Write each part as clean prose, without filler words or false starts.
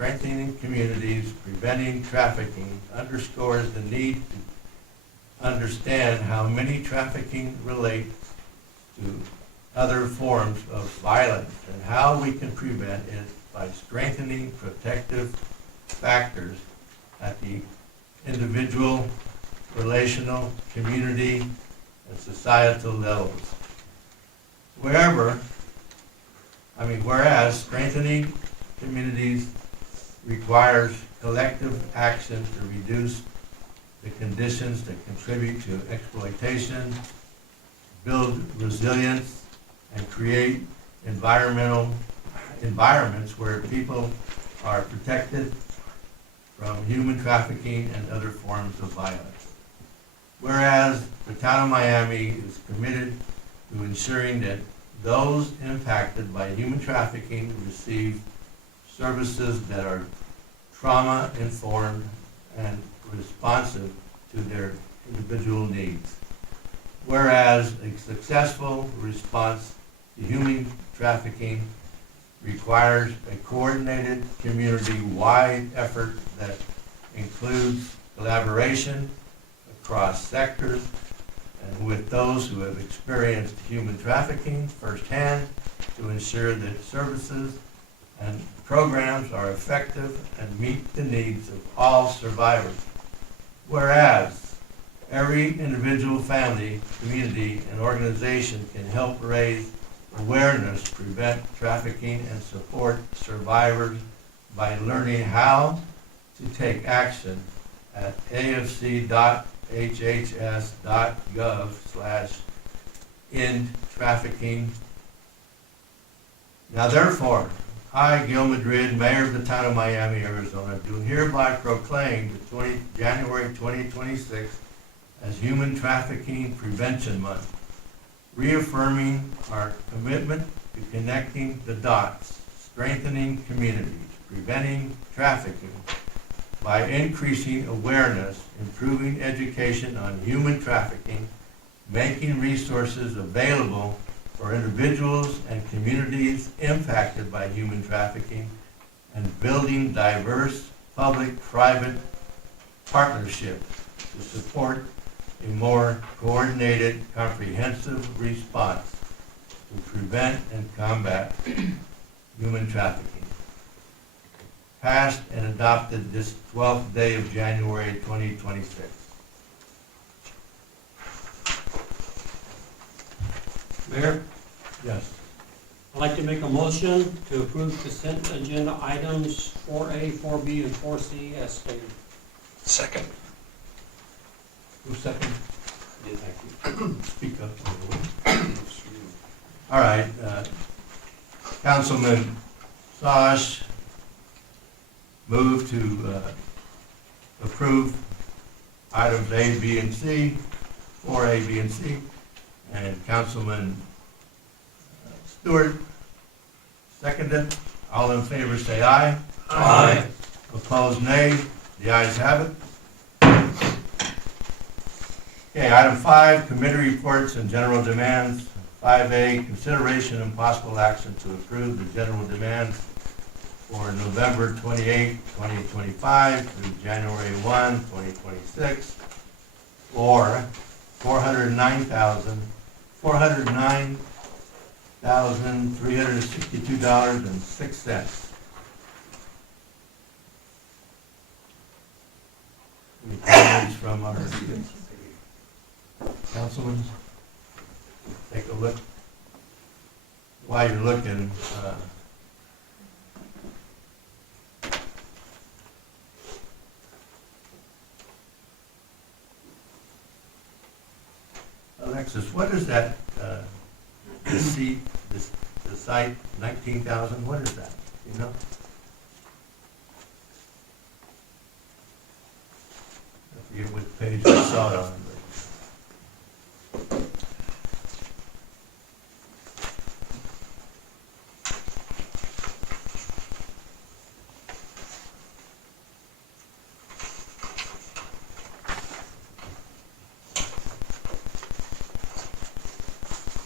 strengthening communities, preventing trafficking underscores the need to understand how many trafficking relate to other forms of violence and how we can prevent it by strengthening protective factors at the individual, relational, community, and societal levels. Whereas strengthening communities requires collective action to reduce the conditions that contribute to exploitation, build resilience, and create environments where people are protected from human trafficking and other forms of violence. Whereas the town of Miami is committed to ensuring that those impacted by human trafficking receive services that are trauma-informed and responsive to their individual needs. Whereas a successful response to human trafficking requires a coordinated community-wide effort that includes collaboration across sectors and with those who have experienced human trafficking firsthand to ensure that services and programs are effective and meet the needs of all survivors. Whereas every individual, family, community, and organization can help raise awareness, prevent trafficking, and support survivors by learning how to take action at afc.hhs.gov/end trafficking. Now therefore, I, Gil Madrid, Mayor of the town of Miami, Arizona, do hereby proclaim the January 2026 as Human Trafficking Prevention Month, reaffirming our commitment to connecting the dots, strengthening communities, preventing trafficking by increasing awareness, improving education on human trafficking, making resources available for individuals and communities impacted by human trafficking, and building diverse public-private partnerships to support a more coordinated, comprehensive response to prevent and combat human trafficking. Passed and adopted this 12th day of January 2026. Mayor, Yes. I'd like to make a motion to approve consent agenda items 4A, 4B, and 4C as stated. Second. Who's second? Thank you. Speak up a little. All right, Councilman Sash moved to approve items A, B, and C, 4A, B, and C, and Councilman Stewart seconded. All in favor say aye. Aye. Opposed, nay. The ayes have it. Okay, item 5, committee reports and general demands. 5A, consideration and possible action to approve the general demands for November 28, 2025 through January 1, 2026, or $409,362.06. Any comments from our councilman? Take a look. While you're looking, Alexis, what is that, the site, 19,000, what is that, you know? I forget what page I saw it on, but.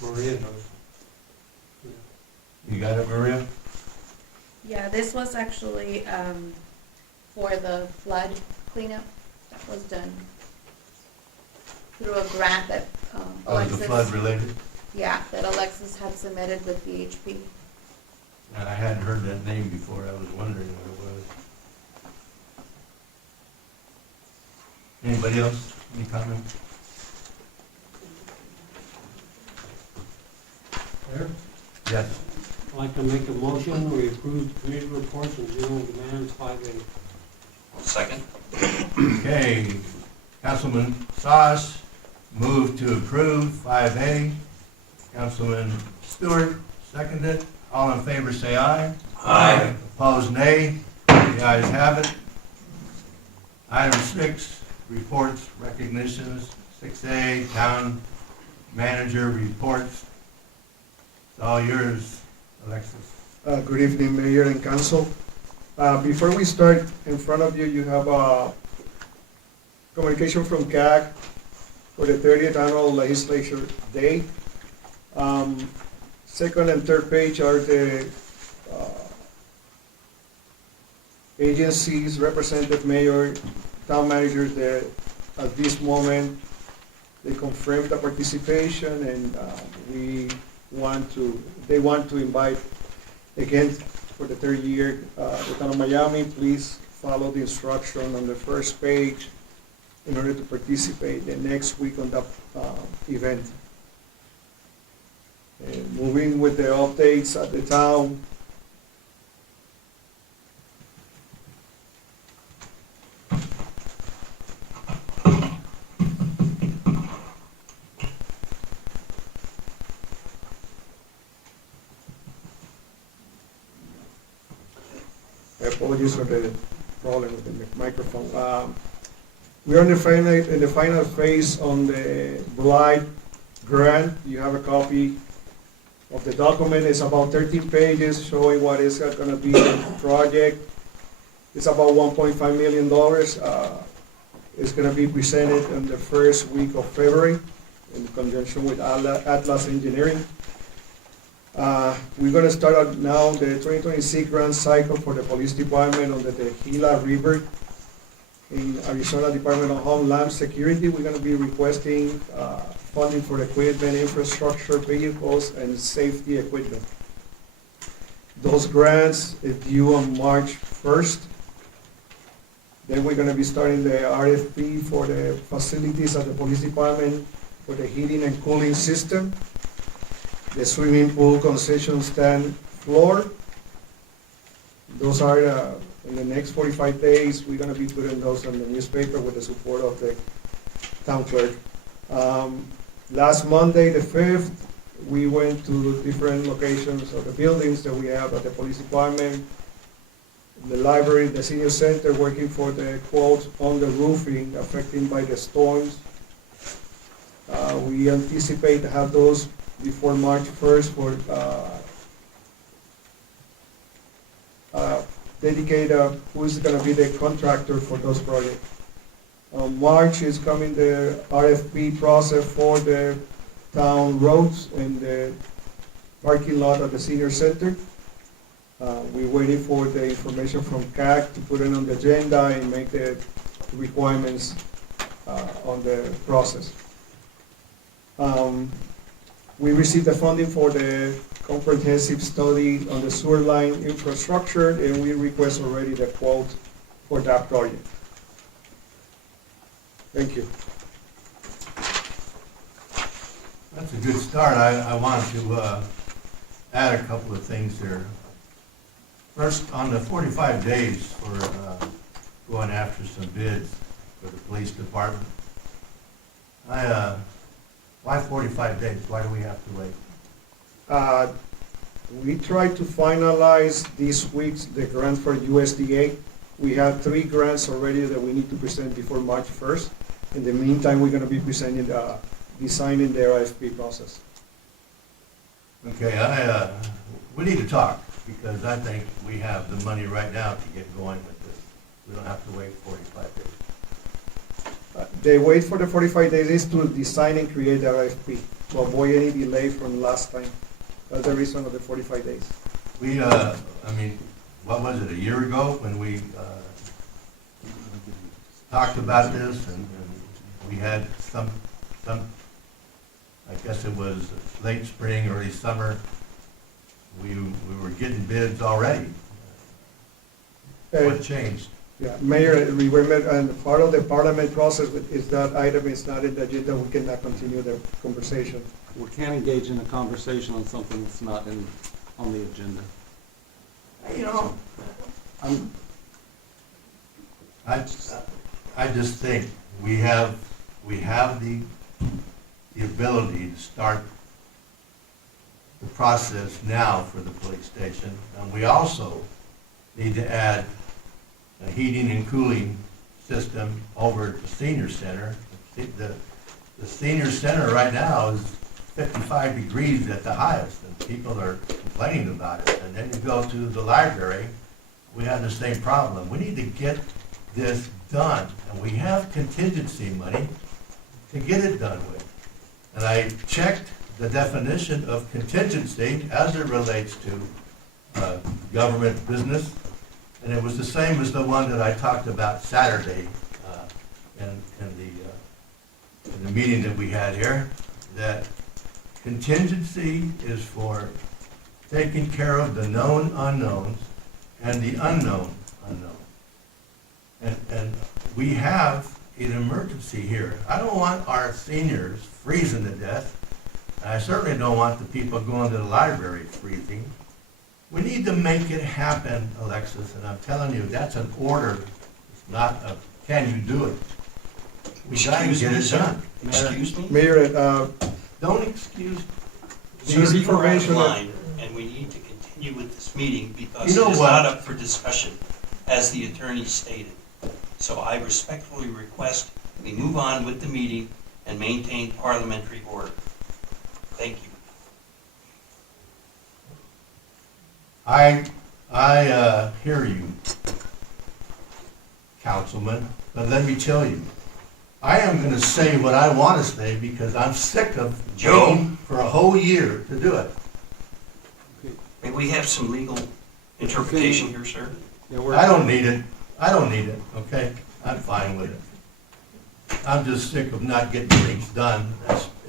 Maria knows. You got it, Maria? Yeah, this was actually, for the flood cleanup that was done through a grant that, Oh, the Alexis. flood related? Yeah, that Alexis had submitted with BHP. I hadn't heard that name before, I was wondering what it was. Anybody else, any comments? Mayor, Yes. I'd like to make a motion, we approve the committee reports and general demands 5A. Second. Okay, Councilman Sauce moved to approve 5A. Councilman Stewart seconded. All in favor say aye. Aye. Opposed, nay. The ayes have it. Item 6, reports, recognitions. 6A, town manager reports. It's all yours, Alexis. Good evening, Mayor and Council. Before we start, in front of you, you have a communication from CAG for the 30th Annual Legislature Day. Second and third page are the agencies, representative mayor, town managers that at this moment, they confirmed the participation and they want to invite again for the third year, the town of Miami. Please follow the instruction on the first page in order to participate the next week on that event. And moving with the updates at the town. Apologies for the problem with the microphone. We're in the final phase on the Blight grant. You have a copy of the document. It's about 13 pages showing what is going to be the project. It's about $1.5 million. It's going to be presented in the first week of February in conjunction with Atlas Engineering. We're going to start out now the 2026 grant cycle for the police department on the Gila River. In Arizona Department of Homeland Security, we're going to be requesting funding for equipment, infrastructure, vehicles, and safety equipment. Those grants are due on March 1st. Then we're going to be starting the RFP for the facilities at the police department for the heating and cooling system, the swimming pool concession stand floor. Those are in the next 45 days, we're going to be putting those on the newspaper with the support of the town clerk. Last Monday, the 5th, we went to different locations of the buildings that we have at the police department, the library, the senior center, working for the quotes on the roofing affected by the storms. We anticipate to have those before March 1st for dedicate who is going to be the contractor for those projects. March is coming the RFP process for the town roads and the parking lot at the senior center. We're waiting for the information from CAC to put it on the agenda and make the requirements on the process. We received the funding for the comprehensive study on the sewer line infrastructure, and we request already the quote for that project. Thank you. That's a good start. I want to add a couple of things here. First, on the 45 days for going after some bids for the police department. Why 45 days? Why do we have to wait? We tried to finalize this week's the grant for USDA. We have 3 grants already that we need to present before March 1st. In the meantime, we're going to be presenting designing the RFP process. Okay, we need to talk, because I think we have the money right now to get going with this. We don't have to wait 45 days. The wait for the 45 days is to design and create the RFP, to avoid any delay from last time. That's the reason of the 45 days. what was it, a year ago, when we talked about this, and we had some, I guess it was late spring, early summer, we were getting bids already. What changed? Yeah, Mayor, remember, and part of the parliament process is that item is not in the agenda, we cannot continue the conversation. We can't engage in a conversation on something that's not on the agenda. You know, I'm, I just think we have the ability to start the process now for the police station. And we also need to add a heating and cooling system over at the senior center. The senior center right now is 55 degrees at the highest, and people are complaining about it. And then you go to the library, we have the same problem. We need to get this done, and we have contingency money to get it done with. And I checked the definition of contingency as it relates to government business, and it was the same as the one that I talked about Saturday in the meeting that we had here, that contingency is for taking care of the known unknowns and the unknown unknown. And we have an emergency here. I don't want our seniors freezing to death, and I certainly don't want the people going to the library freezing. We need to make it happen, Alexis, and I'm telling you, that's an order. It's not a, can you do it? We gotta Excuse get me, it sir. done. Excuse me? Mayor, Don't excuse, Sir, These you are out of information- line, and we need to continue with this meeting because You know it is what? not up for discussion, as the attorney stated. So I respectfully request we move on with the meeting and maintain parliamentary order. Thank you. I hear you, Councilman, but let me tell you, I am gonna say what I wanna say because I'm sick of Joe? waiting for a whole year to do it. May we have some legal interpretation here, sir? yeah, we're. I don't need it, okay? I'm fine with it. I'm just sick of not getting things done,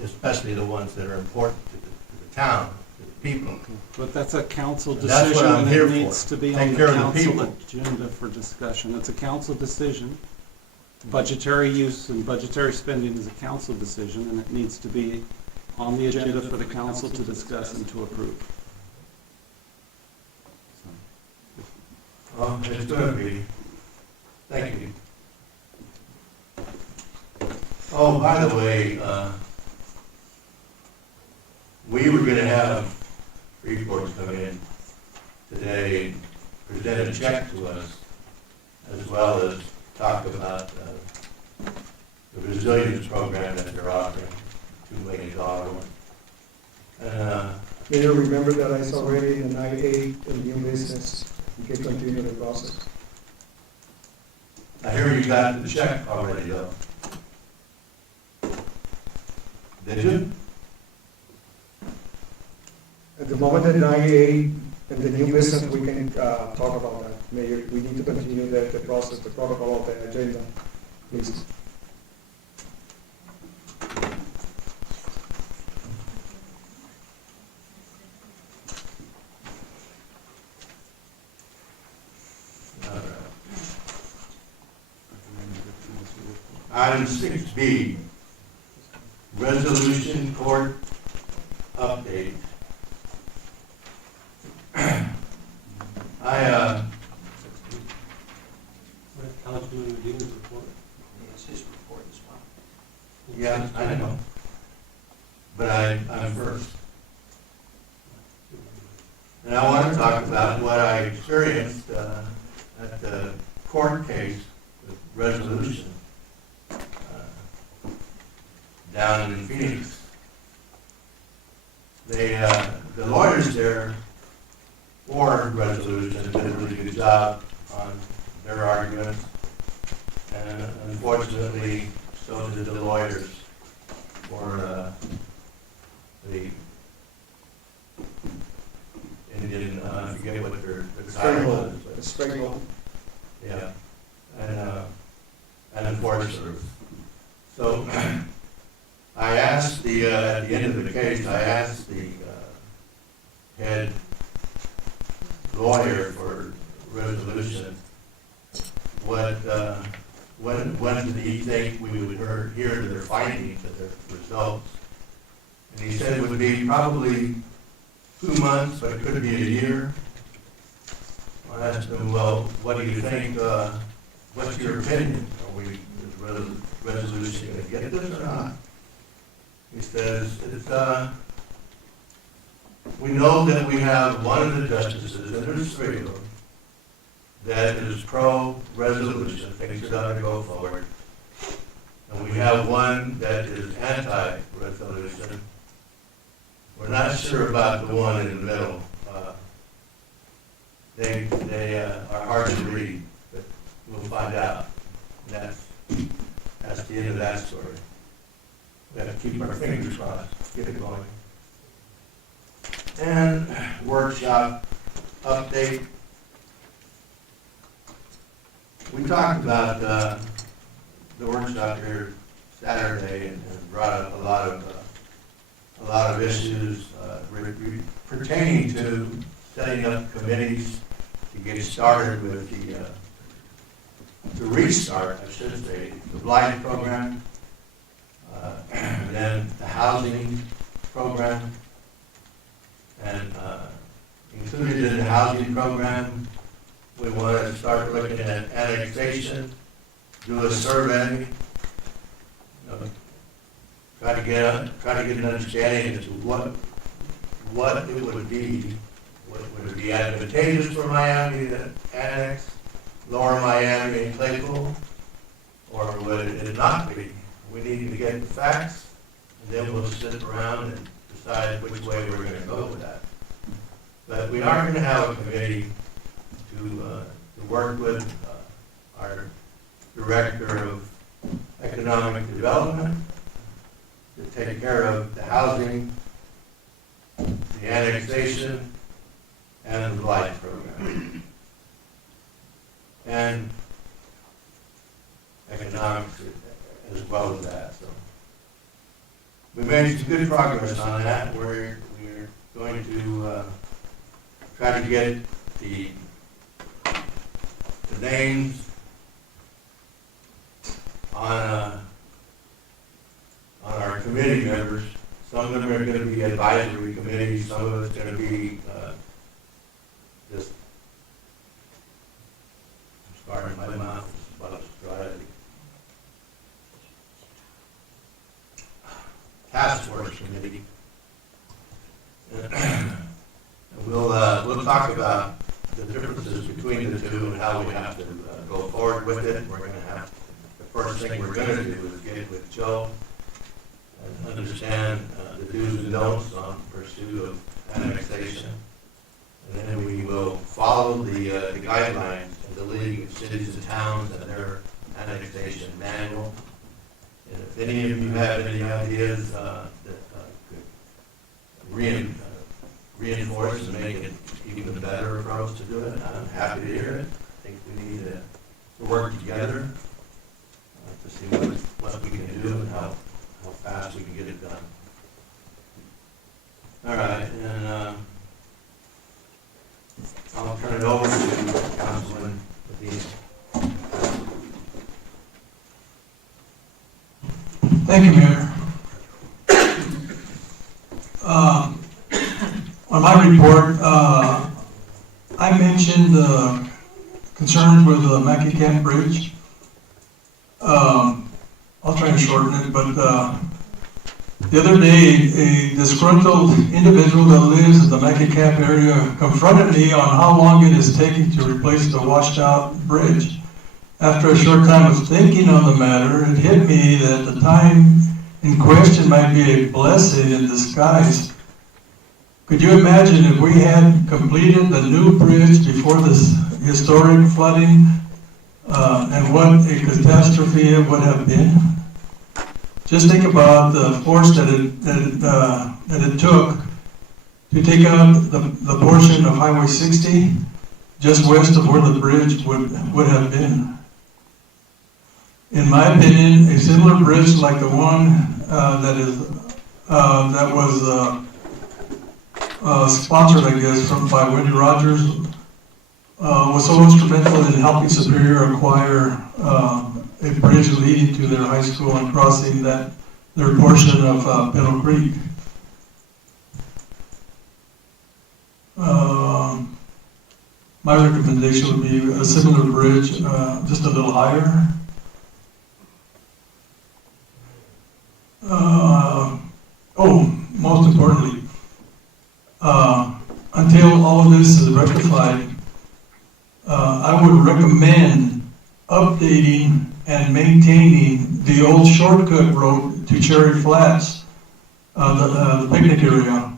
especially the ones that are important to the town, to the people. But that's a council That's what decision, I'm and here it for. needs to be Take on the care of the council people. agenda for discussion. It's a council decision. Budgetary use and budgetary spending is a council decision, and it needs to be on the agenda for the council to discuss and to approve. Oh, it's gonna be. Thank you. Oh, by the way, we were gonna have reports come in today, present a check to us, as well as talk about the resilience program that they're offering, $2 million one. Mayor, remember that it's already an I-8 in new business, you can continue the process. I hear you got the check already, though. Did you? At the moment, that I-8 and the new business, we can talk about that, Mayor. We need to continue the process, the protocol of the agenda, please. Item 6B, resolution court update. Councilman Medina's report. It's his report as well. Yeah, I know, but I'm first. And I want to talk about what I experienced at the court case with resolution down in Phoenix. The lawyers there for resolution did a really good job on their arguments, and unfortunately, so did the lawyers for the Indian, I forget what their title Stranglehold, was, but, stranglehold. yeah, and Forest Service. So, I asked at the end of the case, I asked the head lawyer for resolution, when did he think we would hear their findings and their results? And he said it would be probably 2 months, but it could be a year. I asked him, well, what do you think, what's your opinion? Are we, is resolution going to get this or not? He says, we know that we have one of the justices, and there's 3 of them, that is pro-resolution, thinks it ought to go forward. And we have one that is anti-resolution. We're not sure about the one in the middle. They are hard to read, but we'll find out. And that's the end of that story. We have to keep our fingers crossed, get it going. And workshop update. We talked about the workshop here Saturday and brought up a lot of issues pertaining to setting up committees to get started with to restart, I should say, the blight program, and then the housing program, and included in the housing program, we want to start looking at annexation, do a survey, try to get an understanding as to what it would be. Would it be advantageous for Miami to annex Lower Miami and Claypool, or would it not be? We need to get the facts, and then we'll sit around and decide which way we're going to go with that. But we are going to have a committee to work with our Director of Economic Development to take care of the housing, the annexation, and the blight program. And economics as well as that. So we made some good progress on that. We're going to try to get the names on our committee members. Some of them are going to be advisory committees. Some of it's going to be just, sorry, my mouth is about to dry. Task Force Committee. And we'll talk about the differences between the two and how we have to go forward with it. We're going to have, the first thing we're going to do is get with Joe and understand the do's and don'ts on pursuit of annexation. And then we will follow the guidelines of the League of Cities and Towns and their annexation manual. And if any of you have any ideas that could reinforce and make it even a better approach to do it, I'm happy to hear it. I think we need to work together to see what we can do and how fast we can get it done. All right, and I'll turn it over to Councilman Medina. Thank you, Mayor. On my report, I mentioned the concerns with the Mackey Camp Bridge. I'll try to shorten it, but the other day, a disgruntled individual that lives in the Mackey Camp area confronted me on how long it is taking to replace the washed out bridge. After a short time of thinking on the matter, it hit me that the time in question might be a blessing in disguise. Could you imagine if we had completed the new bridge before this historic flooding, and what a catastrophe it would have been? Just think about the force that it took to take up the portion of Highway 60 just west of where the bridge would have been. In my opinion, a similar bridge like the one that was sponsored, I guess, by Wendy Rogers, was so instrumental in helping Superior acquire a bridge leading to their high school and crossing their portion of Pillow Creek. My recommendation would be a similar bridge, just a little higher. Most importantly, until all of this is rectified, I would recommend updating and maintaining the old shortcut road to Cherry Flats, the picnic area,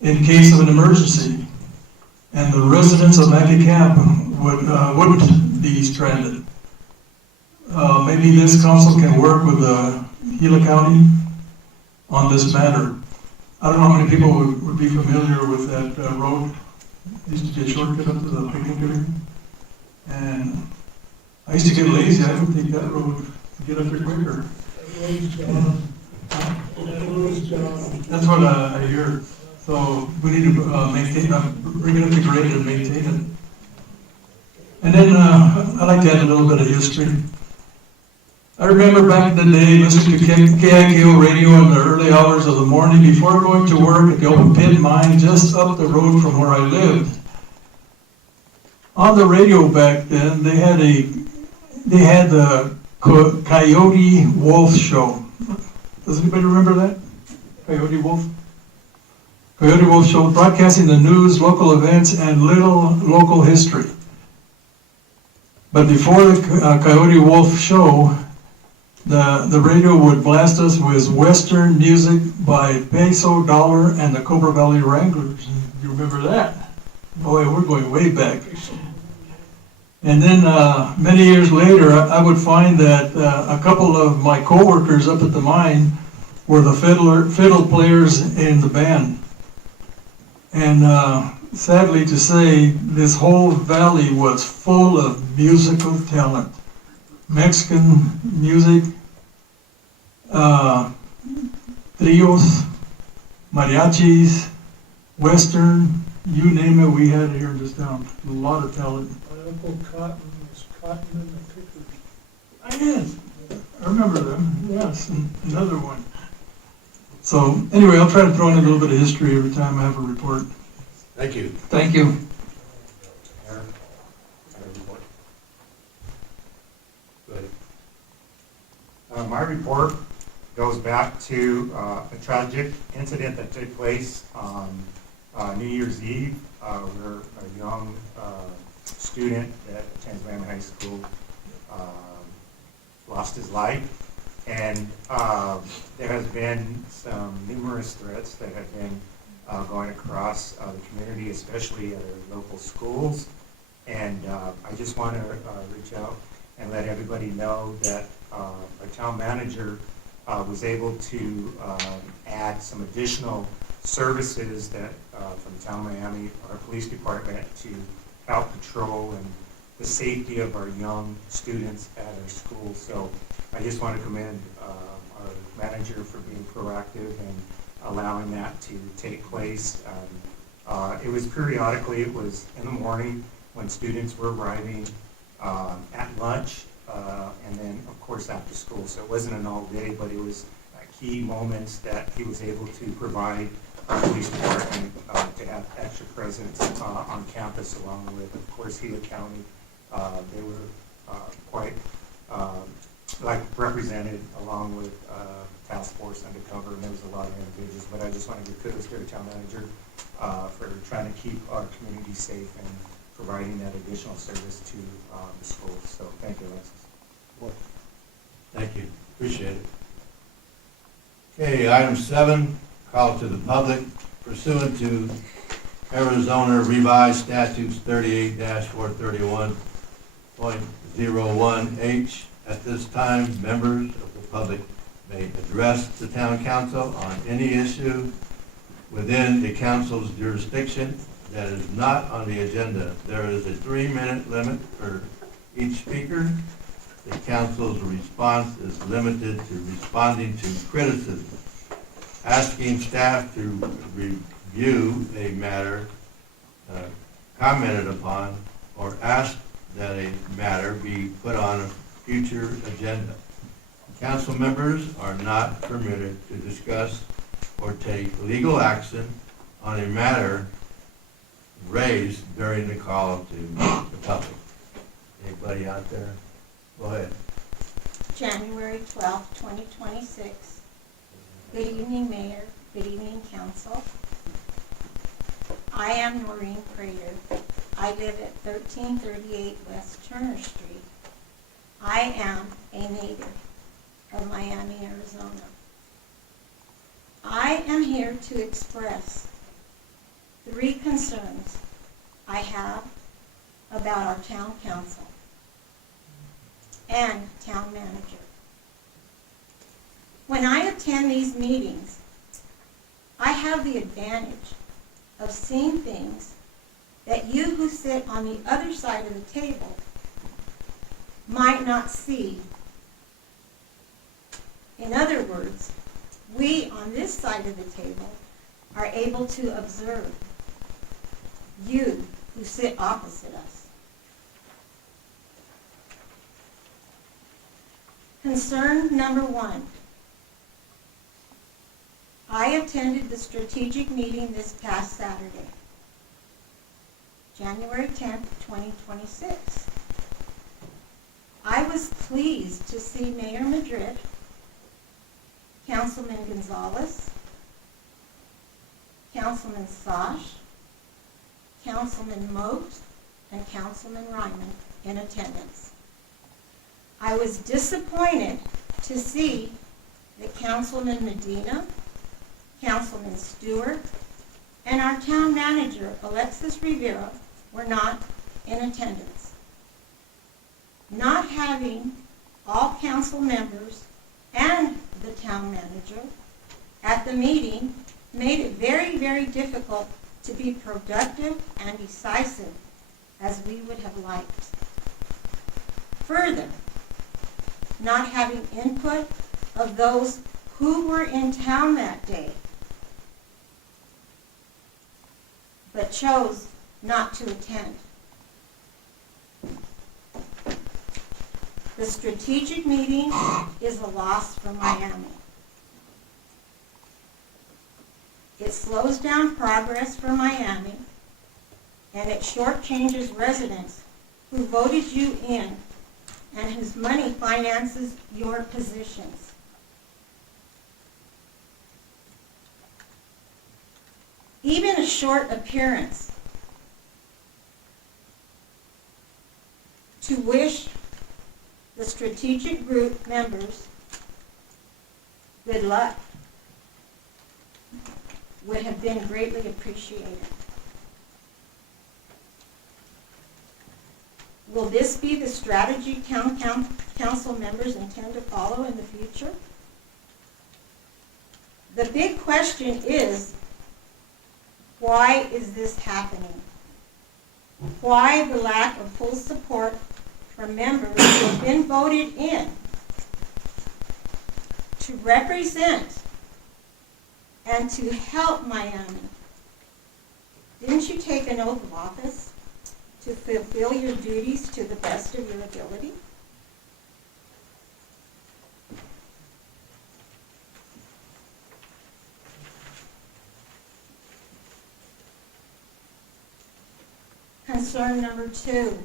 in case of an emergency, and the residents of Mackay Camp wouldn't be stranded. Maybe this council can work with Gila County on this matter. I don't know how many people would be familiar with that road. It used to be a shortcut up to the picnic area. And I used to get lazy. I would take that road to get up there quicker. That's what I hear. So we need to maintain, bring it up to grade and maintain it. And then I'd like to add a little bit of history. I remember back in the day listening to KIKO radio in the early hours of the morning before going to work at the open pit mine just up the road from where I lived. On the radio back then, they had the Coyote Wolf show. Does anybody remember that? Coyote Wolf? Coyote Wolf show, broadcasting the news, local events, and little local history. But before the Coyote Wolf show, the radio would blast us with Western music by Peso Dollar and the Cobra Valley Wranglers. You remember that? Boy, we're going way back. And then many years later, I would find that a couple of my coworkers up at the mine were the fiddle players in the band. And sadly to say, this whole valley was full of musical talent. Mexican music, trios, mariachis, Western, you name it, we had it here in this town. A lot of talent. My Uncle Cotton was Cotton and the Pickers. I did. I remember them, yes, and another one. So anyway, I'll try to throw in a little bit of history every time I have a report. Thank you. Thank you. My report goes back to a tragic incident that took place on New Year's Eve, where a young student that attends Miami High School lost his life. And there has been some numerous threats that have been going across the community, especially at our local schools. And I just want to reach out and let everybody know that our town manager was able to add some additional services that from the town of Miami, our police department, to help patrol and the safety of our young students at our schools. So I just want to commend our manager for being proactive and allowing that to take place. It was periodically, it was in the morning when students were arriving, at lunch, and then of course after school. So it wasn't an all day, but it was key moments that he was able to provide our police department to have extra presence on campus, along with, of course, Gila County. They were quite represented, along with task force undercover, and there was a lot of individuals. But I just want to give kudos to our town manager for trying to keep our community safe and providing that additional service to the schools. So thank you, Alexis. Thank you, appreciate it. Okay, item 7, call to the public pursuant to Arizona Revised Statutes 38-431.01H. At this time, members of the public may address the town council on any issue within the council's jurisdiction that is not on the agenda. There is a 3-minute limit for each speaker. The council's response is limited to responding to criticism. Asking staff to review a matter commented upon or ask that a matter be put on a future agenda. Council members are not permitted to discuss or take legal action on a matter raised during the call to the public. Anybody out there? Go ahead. January 12th, 2026. Good evening, Mayor. Good evening, Council. I am Noreen Prater. I live at 1338 West Turner Street. I am a native of Miami, Arizona. I am here to express 3 concerns I have about our town council and town manager. When I attend these meetings, I have the advantage of seeing things that you who sit on the other side of the table might not see. In other words, we on this side of the table are able to observe you who sit opposite us. Concern number 1. I attended the strategic meeting this past Saturday, January 10th, 2026. I was pleased to see Mayor Madrid, Councilman Gonzalez, Councilman Sash, Councilman Moat, and Councilman Ryman in attendance. I was disappointed to see that Councilman Medina, Councilman Stewart, and our town manager, Alexis Rivera, were not in attendance. Not having all council members and the town manager at the meeting made it very, very difficult to be productive and decisive as we would have liked. Further, not having input of those who were in town that day but chose not to attend. The strategic meeting is a loss for Miami. It slows down progress for Miami, and it shortchanges residents who voted you in and whose money finances your positions. Even a short appearance to wish the strategic group members good luck would have been greatly appreciated. Will this be the strategy town council members intend to follow in the future? The big question is, why is this happening? Why the lack of full support from members who have been voted in to represent and to help Miami? Didn't you take an oath of office to fulfill your duties to the best of your ability? Concern number 2.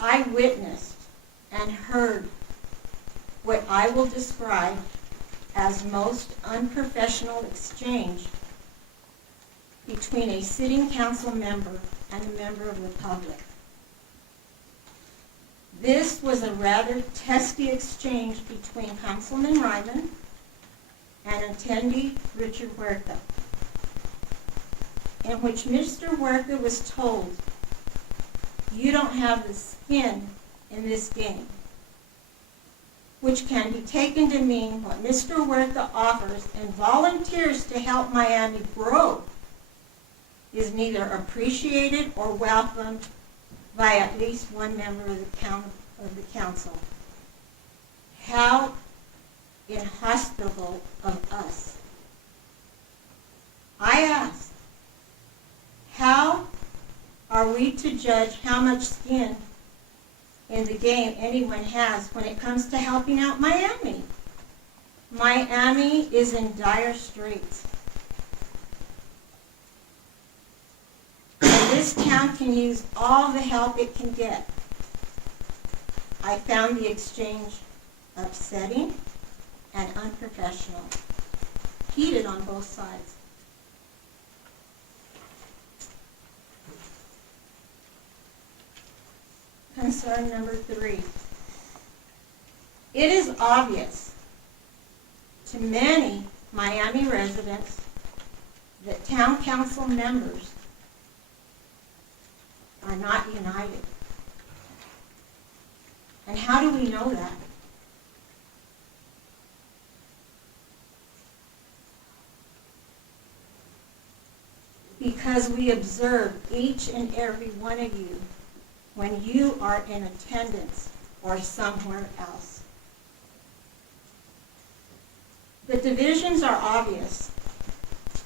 I witnessed and heard what I will describe as most unprofessional exchange between a sitting council member and a member of the public. This was a rather testy exchange between Councilman Ryman and attendee Richard Huerta, in which Mr. Huerta was told, "You don't have the skin in this game," which can be taken to mean what Mr. Huerta offers and volunteers to help Miami grow, is neither appreciated or welcomed by at least one member of the council. How inhospitable of us. I ask, how are we to judge how much skin in the game anyone has when it comes to helping out Miami? Miami is in dire straits. And this town can use all the help it can get. I found the exchange upsetting and unprofessional, heated on both sides. Concern number 3. It is obvious to many Miami residents that town council members are not united. And how do we know that? Because we observe each and every one of you when you are in attendance or somewhere else. The divisions are obvious,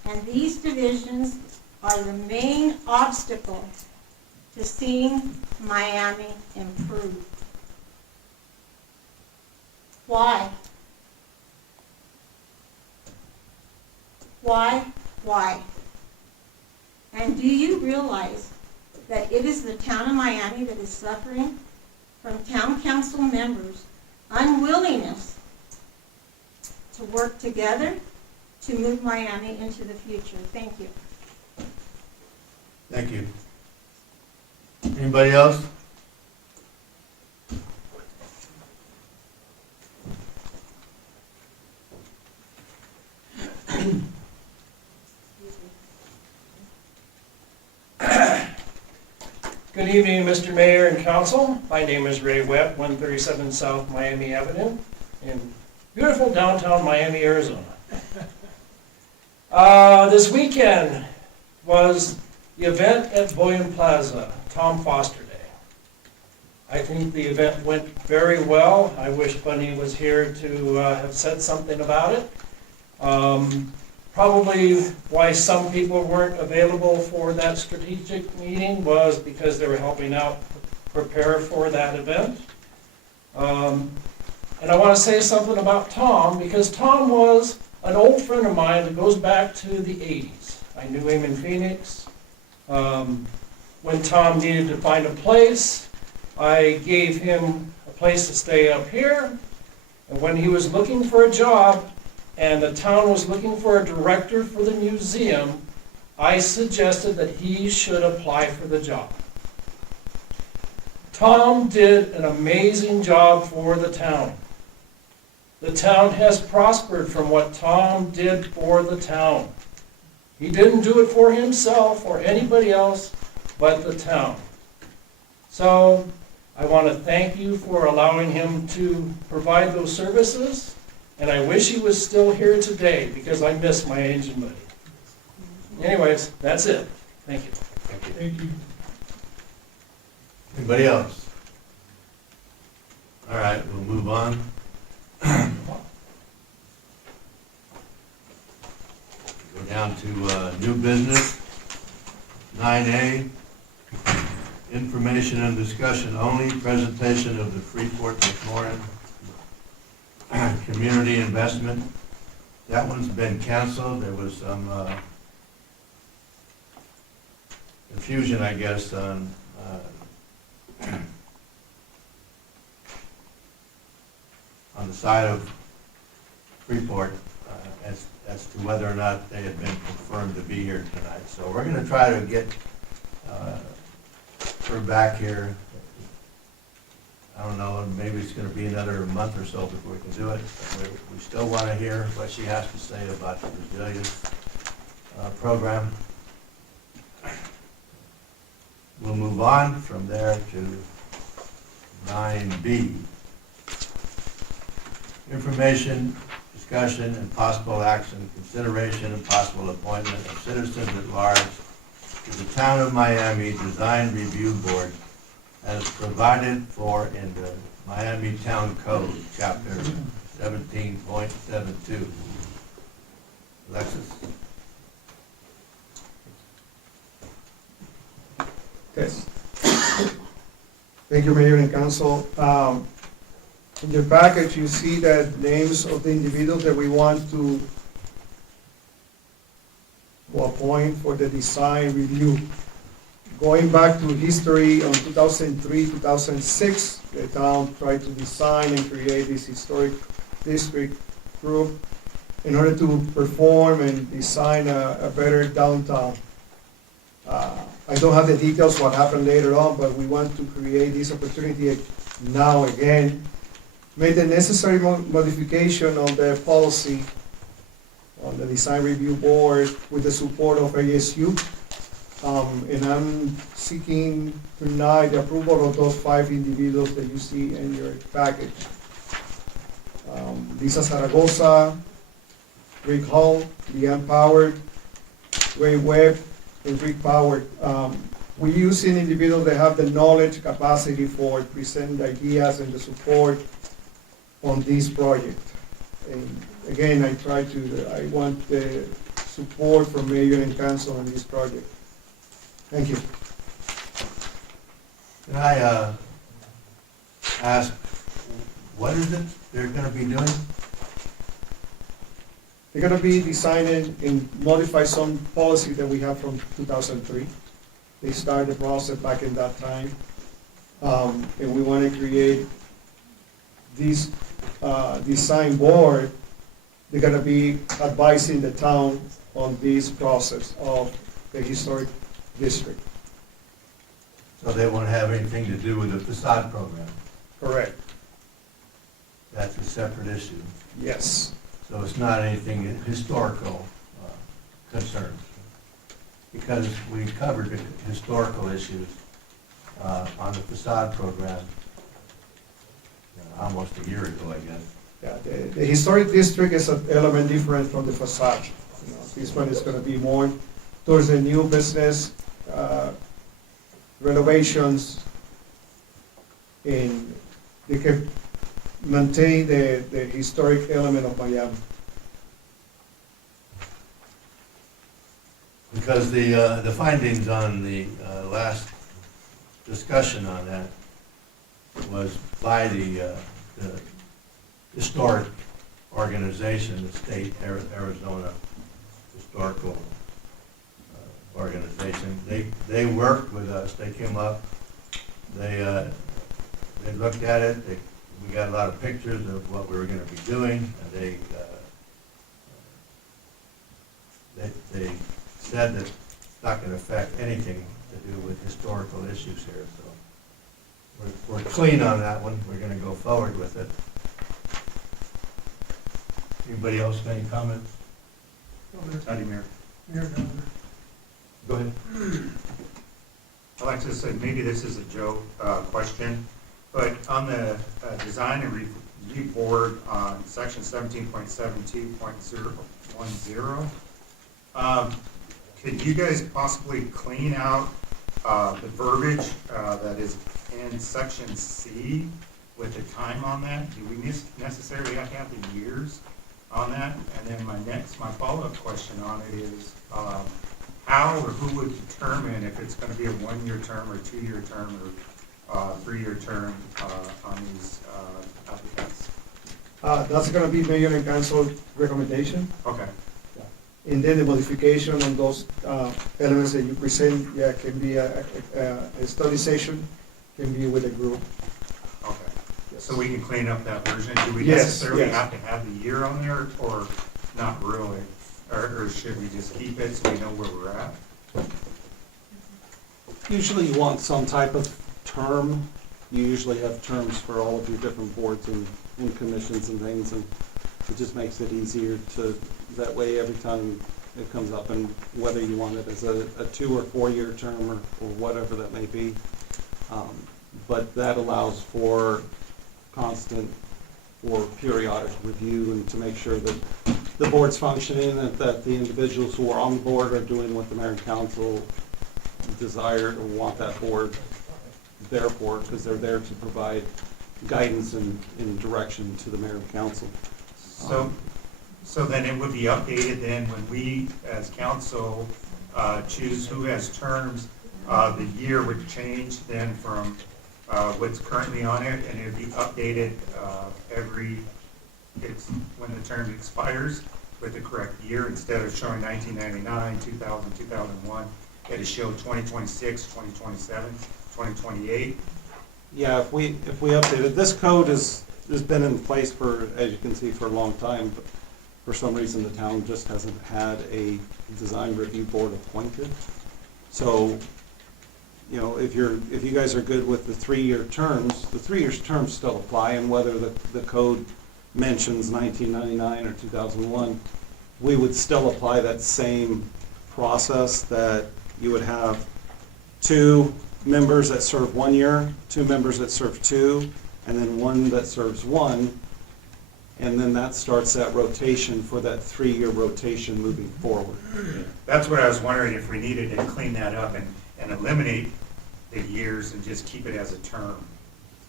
and these divisions are the main obstacle to seeing Miami improve. Why? Why? And do you realize that it is the town of Miami that is suffering from town council members' unwillingness to work together to move Miami into the future? Thank you. Thank you. Anybody else? Good evening, Mr. Mayor and Council. My name is Ray Webb, 137 South Miami Avenue in beautiful downtown Miami, Arizona. This weekend was the event at Boyan Plaza, Tom Foster Day. I think the event went very well. I wish Bunny was here to have said something about it. Probably why some people weren't available for that strategic meeting was because they were helping out prepare for that event. And I want to say something about Tom, because Tom was an old friend of mine that goes back to the 80s. I knew him in Phoenix. When Tom needed to find a place, I gave him a place to stay up here. And when he was looking for a job, and the town was looking for a director for the museum, I suggested that he should apply for the job. Tom did an amazing job for the town. The town has prospered from what Tom did for the town. He didn't do it for himself or anybody else but the town. So I want to thank you for allowing him to provide those services. And I wish he was still here today, because I miss my engine buddy. Anyways, that's it. Thank you. Thank you. Anybody else? All right, we'll move on. Go down to new business, 9A, information and discussion only, presentation of the Freeport-McMoran community investment. That one's been canceled. There was some confusion, I guess, on the side of Freeport as to whether or not they had been confirmed to be here tonight. So we're going to try to get her back here. I don't know, maybe it's going to be another month or so before we can do it. We still want to hear what she has to say about the resilience program. We'll move on from there to 9B. information, discussion, and possible action, consideration and possible appointment of citizens at large to the Town of Miami Design Review Board as provided for in the Miami Town Code, Chapter 17.72. Alexis? Yes. Thank you, Mayor and Council. In your package, you see the names of the individuals that we want to appoint for the design review. Going back to history, on 2003, 2006, the town tried to design and create this historic district group in order to perform and design a better downtown. I don't have the details what happened later on, but we want to create this opportunity now again. Made the necessary modification on the policy on the design review board with the support of ASU. And I'm seeking tonight the approval of those 5 individuals that you see in your package. Lisa Zaragoza, Rick Hall, Leanne Poward, Ray Webb, and Rick Poward. We're using individuals that have the knowledge, capacity for present ideas and the support on this project. And again, I want the support from Mayor and Council on this project. Thank you. Can I ask, what is it they're gonna be doing? They're gonna be designing and modify some policy that we have from 2003. They started the process back in that time. And we wanna create this design board. They're gonna be advising the town on this process of the historic district. So they won't have anything to do with the facade program? Correct. That's a separate issue. Yes. So it's not anything historical concerns? Because we covered the historical issues on the facade program almost a year ago, I guess. Yeah, the historic district is an element different from the facade. You know, this one is gonna be more towards the new business, renovations, and they can maintain the historic element of Miami. Because the findings on the last discussion on that was by the historic organization, the state Arizona Historical Organization. They worked with us, they came up, they looked at it, we got a lot of pictures of what we were gonna be doing, and they said that it's not gonna affect anything to do with historical issues here, so we're clean on that one, we're gonna go forward with it. Anybody else got any comments? County Mayor. Go ahead. Alexis, and maybe this is a joke question, but on the design and review board on section 17.72.010, could you guys possibly clean out the verbiage that is in section C with the time on that? Do we necessarily have to have the years on that? And then my follow-up question on it is, how or who would determine if it's going to be a 1-year term or 2-year term or 3-year term on these applicants? That's gonna be Mayor and Council recommendation. Okay. And then the modification on those elements that you present, can be a study session, can be with a group. Okay. Yes. So we can clean up that version. Do we Yes, necessarily yes. have to have the year on there or not really? Or should we just keep it so we know where we're at? Usually you want some type of term. You usually have terms for all of your different boards and commissions and things, and it just makes it easier to, that way every time it comes up, and whether you want it as a 2 or 4 year term or whatever that may be. But that allows for constant for periodic review and to make sure that the board's functioning and that the individuals who are on the board are doing what the mayor and council desire or want that board there for, because they're there to provide guidance and direction to the mayor and council. So then it would be updated then when we, as council, choose who has terms, the year would change then from what's currently on it, and it'd be updated when the term expires with the correct year. Instead of showing 1999, 2000, 2001, it'd show 2026, 2027, 2028. Yeah, if we update it, this code has been in place for, as you can see, for a long time, but for some reason the town just hasn't had a design review board appointed. So, you know, if you guys are good with the 3-year terms, the 3-year terms still apply, and whether the code mentions 1999 or 2001, we would still apply that same process, that you would have 2 members that serve 1 year, 2 members that serve 2, and then 1 that serves 1, and then that starts that rotation for that 3-year rotation moving forward. That's what I was wondering, if we needed to clean that up and eliminate the years and just keep it as a term.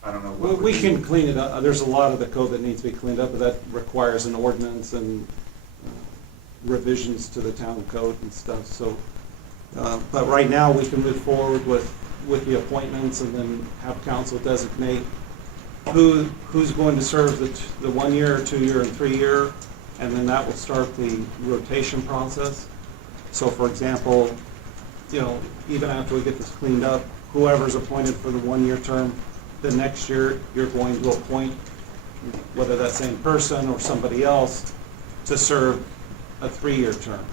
I don't know. Well, we can clean it up. There's a lot of the code that needs to be cleaned up, but that requires an ordinance and revisions to the town code and stuff. So, but right now, we can move forward with the appointments and then have council designate who's going to serve the 1 year, 2 year, and 3 year, and then that will start the rotation process. So, for example, you know, even after we get this cleaned up, whoever's appointed for the 1 year term, the next year you're going to appoint, whether that same person or somebody else, to serve a 3-year term.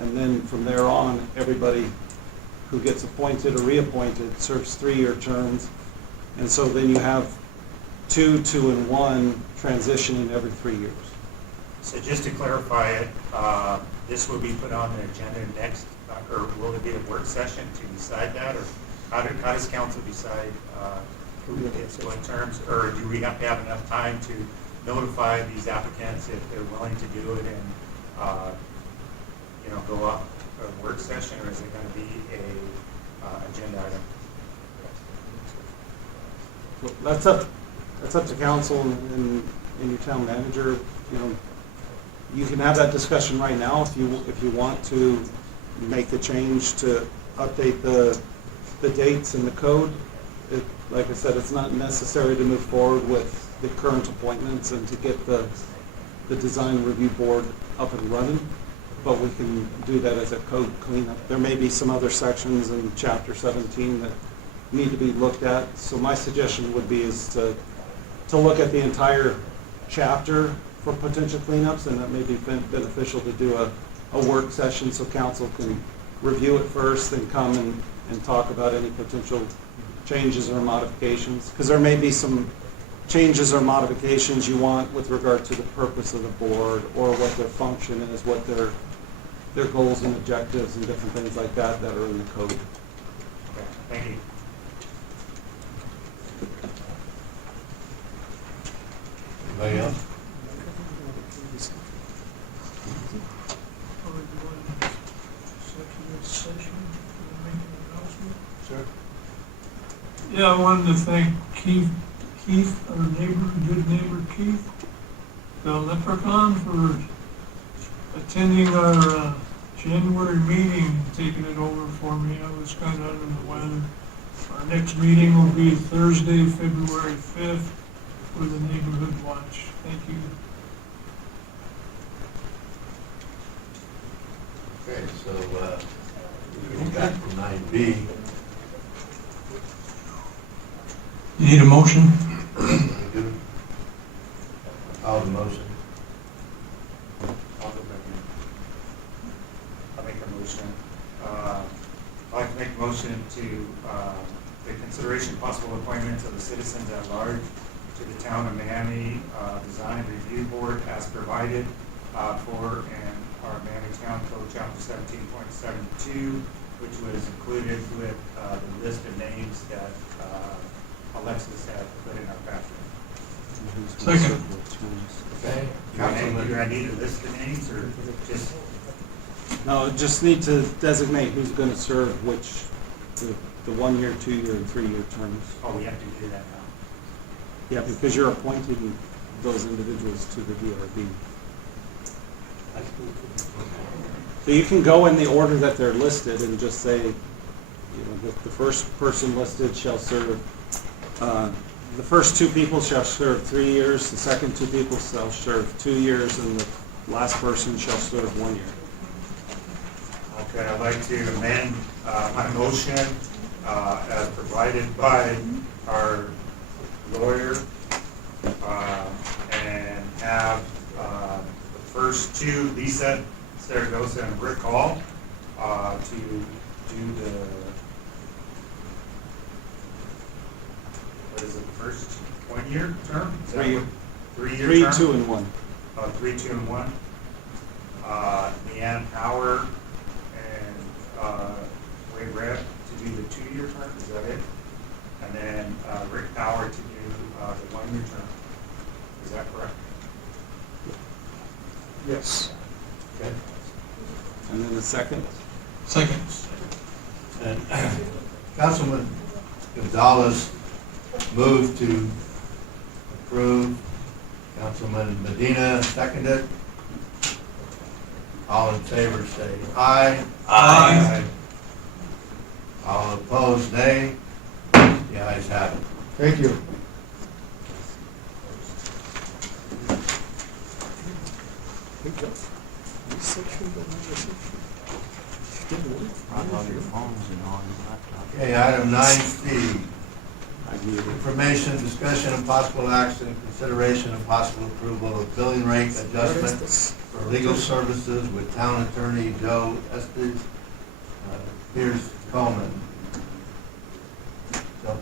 And then from there on, everybody who gets appointed or reappointed serves 3-year terms. And so then you have 2, 2, and 1 transitioning every 3 years. So just to clarify it, this will be put on the agenda next, or will it be a work session to decide that, or how does council decide who gets what terms, or do we have to have enough time to notify these applicants if they're willing to do it and, go up a work session, or is it going to be a agenda item? Well, that's up to council and your town manager. You know, you can have that discussion right now if you want to make the change to update the dates in the code. Like I said, it's not necessary to move forward with the current appointments and to get the design review board up and running, but we can do that as a code cleanup. There may be some other sections in Chapter 17 that need to be looked at. So my suggestion would be is to look at the entire chapter for potential cleanups, and that may be beneficial to do a work session so council can review it first, then come and talk about any potential changes or modifications. Because there may be some changes or modifications you want with regard to the purpose of the board, or what their function is, what their goals and objectives and different things like that are in the code. Okay, thank you. Anybody else? Sure. Yeah, I wanted to thank Keith, our good neighbor Keith, the Leprechaun, for attending our January meeting, taking it over for me. I was kind of under the weather. Our next meeting will be Thursday, February 5th, for the Neighborhood Watch. Thank you. Okay, so, we're back from 9B. You need a motion? Call the motion. I'll make a motion. I'd like to make a motion to the consideration possible appointments of the citizens at large to the Town of Miami Design Review Board as provided for in our Miami Town Code Chapter 17.72, which was included with the list of names that Alexis had put in our packet. who's gonna Second. serve what terms. Okay, Do I Councilman, need to list the names or just, No, just need to designate who's gonna serve which, the 1 year, 2 year, and 3 year terms. oh, we have to do that now? Yeah, because you're appointing those individuals to the DRB. So you can go in the order that they're listed and just say, you know, the first person listed shall serve, the first 2 people shall serve 3 years, the second 2 people shall serve 2 years, and the last person shall serve 1 year. Okay, I'd like to amend my motion as provided by our lawyer and have the first 2, Lisa Saragosa and Rick Hall, to do the, what is it, the first 1 year term? Is that 3 year. what- 3 year 3, term? 2, and 1. 3, 2, and 1. Leanne Power and Wade Rebb to do the 2 year term, is that it? And then Rick Power to do the 1 year term. Is that correct? Yes. okay, And then the second? Second. and Councilman Gonzalez moved to approve. Councilman Medina seconded. All in favor say aye. Aye. All opposed, nay. The ayes have it. Thank you. Okay, item 9C, I muted. information, discussion, and possible action, consideration and possible approval of billing rate adjustment for legal services with Town Attorney Joe Estes, Pierce Coleman. So,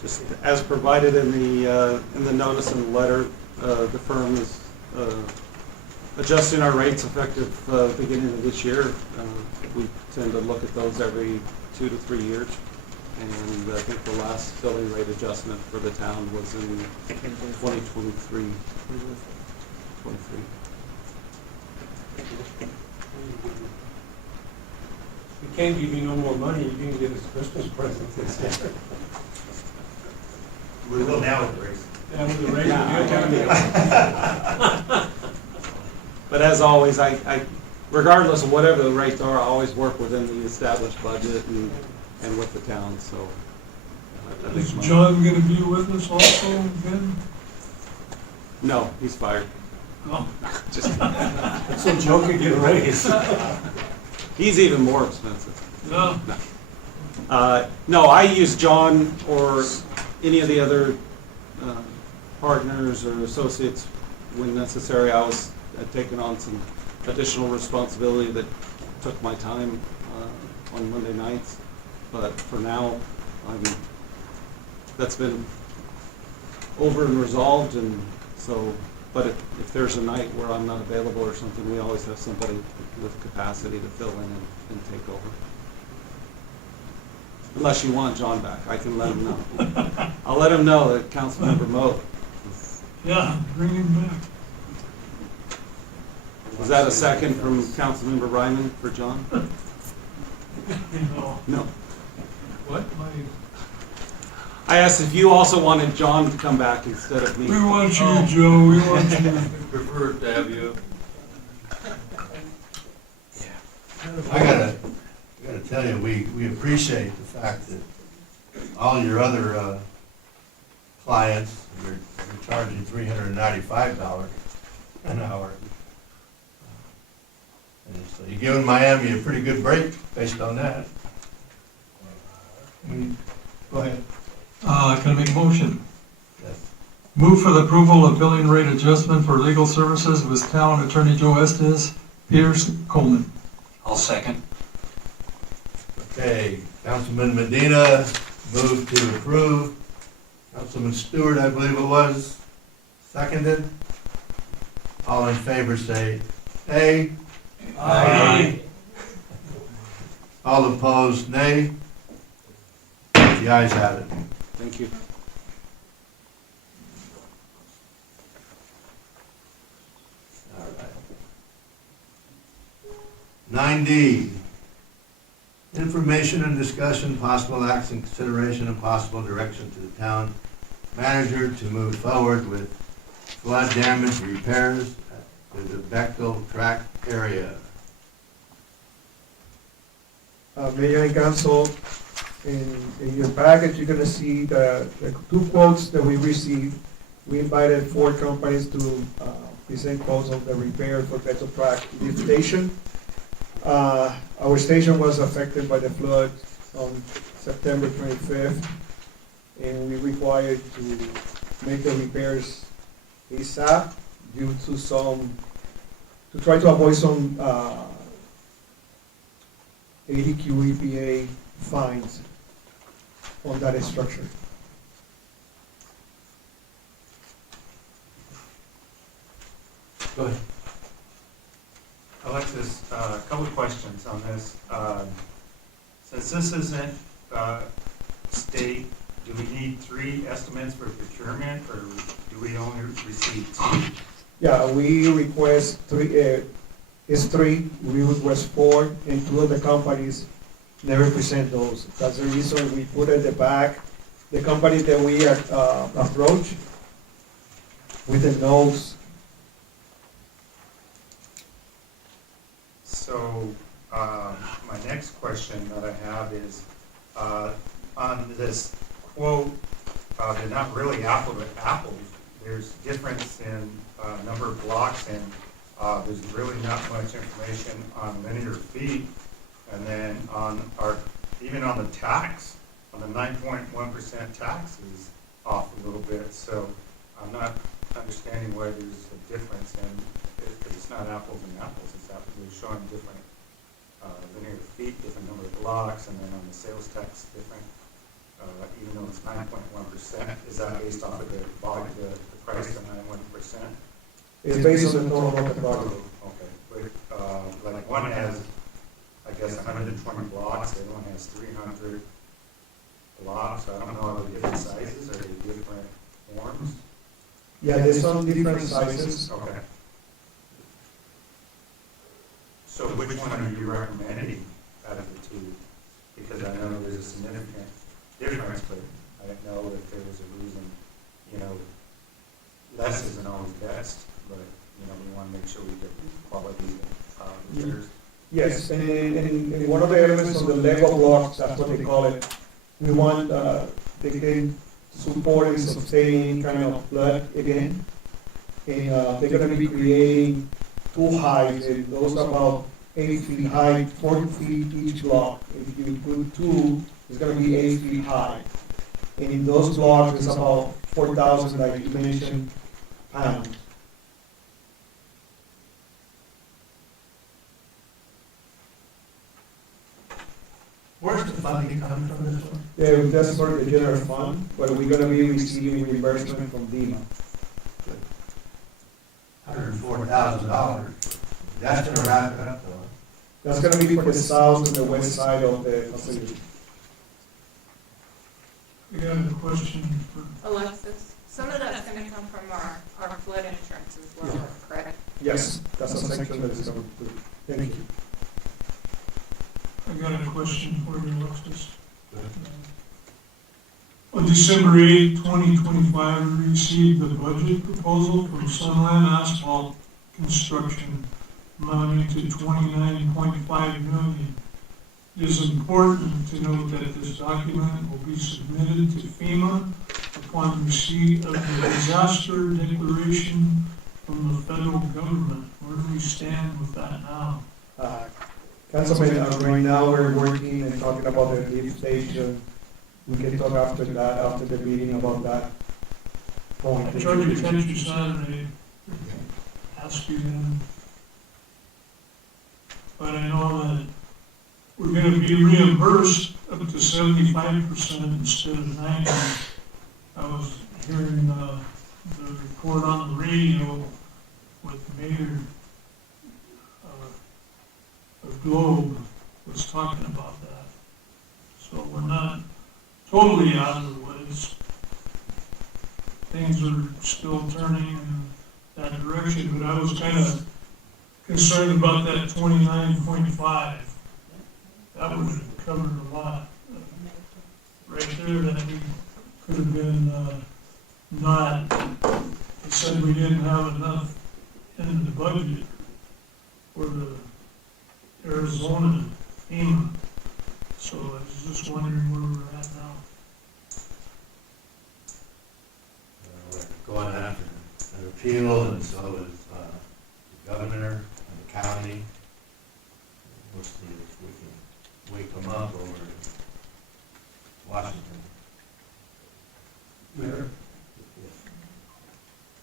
Just as provided in the notice and the letter, the firm is adjusting our rates effective beginning of this year. We tend to look at those every 2 to 3 years. And I think the last billing rate adjustment for the town was in 2023. We can't give you no more money, you can give us Christmas presents instead. We will now with the race. Yeah, with the raise, we'll do it. But as always, I, regardless of whatever the rates are, I always work within the established budget and with the town, so. I think Is my- John gonna be with us also again? No, he's fired. No. Just, It's a joke to get raised. he's even more expensive. No. No, I use John or any of the other partners or associates when necessary. I'd taken on some additional responsibility that took my time on Monday nights. But for now, that's been over and resolved, and so, but if there's a night where I'm not available or something, we always have somebody with capacity to fill in and take over. Unless you want John back, I can let him know. I'll let him know that Councilmember Moak. Yeah, bring him back. Was that a second from Councilmember Ryman for John? No. No. What? I asked if you also wanted John to come back instead of me. We want you, Joe, we want you. prefer to have you. I gotta tell you, we appreciate the fact that all your other clients, you're charging $395 an hour. And so you're giving Miami a pretty good break based on that. Go ahead. Can I make a motion? Yes. Move for the approval of billing rate adjustment for legal services with Town Attorney Joe Estes, Pierce Coleman. I'll second. Okay, Councilman Medina moved to approve. Councilman Stewart, I believe it was, seconded. All in favor say aye. Aye. All opposed, nay. The ayes have it. Thank you. All right. 9D, information and discussion, possible action, consideration, and possible direction to the town manager to move forward with flood damage repairs to the Bechtel track area. Mayor and council, in your package, you're gonna see the two quotes that we received. We invited 4 companies to present quotes on the repair for Bechtel Track lift station. Our station was affected by the flood on September 25th, and we required to make the repairs ASAP due to to try to avoid some ADQ EPA fines on that structure. Go ahead. Alexis, a couple of questions on this. Since this isn't state, do we need 3 estimates for procurement, or do we only receive 2? Yeah, we request 3, it's 3, we request 4, and 2 of the companies never present those. That's the reason we put at the back, the company that we approach with the notes. So, my next question that I have is, on this quote, they're not really apple to apple. There's difference in number of blocks, and there's really not much information on linear feet. And then even on the tax, on the 9.1% tax is off a little bit. So I'm not understanding why there's a difference, and it's not apples and apples. It's they're showing different linear feet, different number of blocks, and then on the sales tax different. Even though it's 9.1%, is that based off of the price of 9.1%? It's based on the total of the project. Okay, but like one has, I guess, 120 blocks, the other one has 300 blocks. I don't know, are they different sizes, are they different forms? Yeah, there's some different sizes. Okay. So which one are you recommending out of the 2? Because I know there's a significant difference, but I didn't know if there was a reason, less isn't always best, but, we want to make sure we get quality repairs. Yes, and one of the elements of the Lego blocks, that's what they call it, we want, they can support and sustain kind of flood again. And they're gonna be creating 2 heights, and those are about 8 feet high, 40 feet each block. If you include 2, it's gonna be 8 feet high. And in those blocks, it's about 4,000, like you mentioned, pounds. Where's the funding coming from this one? Yeah, that's for the general fund, but we're gonna be receiving reimbursement from DEMA. $104,000. That's gonna wrap it up though. That's gonna be for the south and the west side of the facility. I got a question for, Alexis, some of that's gonna come from our flood insurance as well, correct? Yes, that's a section that is coming through. Thank you. I got a question for you, Alexis. On December 8, 2025, we received the budget proposal from Sunland Asphalt Construction amounting to $29.5 million. It is important to note that this document will be submitted to FEMA upon receipt of the disaster declaration from the federal government. Where do we stand with that now? Councilman, right now we're working and talking about the lift station. We can talk after that, after the meeting about that point. I tried to catch you Saturday, ask you then. But I know that we're gonna be reimbursed up to 75% instead of 90%. I was hearing the report on the radio with Mayor of Globe was talking about that. So we're not totally out of the woods. things are still turning in that direction, but I was kind of concerned about that 29.5. That would have covered a lot. Right there, that we could have been, not, it said we didn't have enough in the budget for the Arizona FEMA. So I was just wondering where we're at now. We're going after an appeal, and so is the governor and the county. We'll see if we can wake them up over in Washington. Mayor?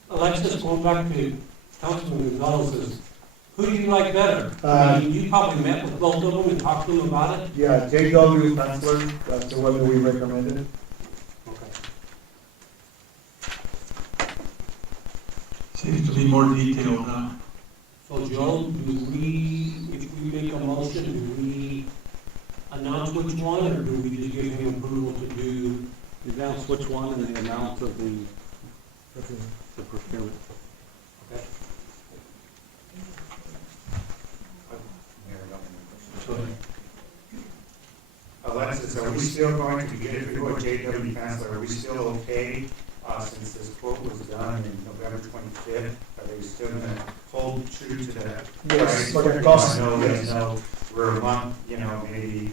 Alexis, going back to Councilman Gonzalez's, who do you like better? I mean, you probably met with both of them and talked to them about it? Yeah, J.W. Chancellor, that's the one that we recommended. Okay. Seems to be more detailed now. So Joe, do we, if we make a motion, do we announce which one, or do we just give him approval to do? Announce which one and the amount of the procurement. Okay. Alexis, are we still going to get it through a J.W. Chancellor? Are we still okay, since this quote was done in November 25th? Are they still going to hold true to that? Yes, price? for the cost, I know, yes. I know we're a month, maybe,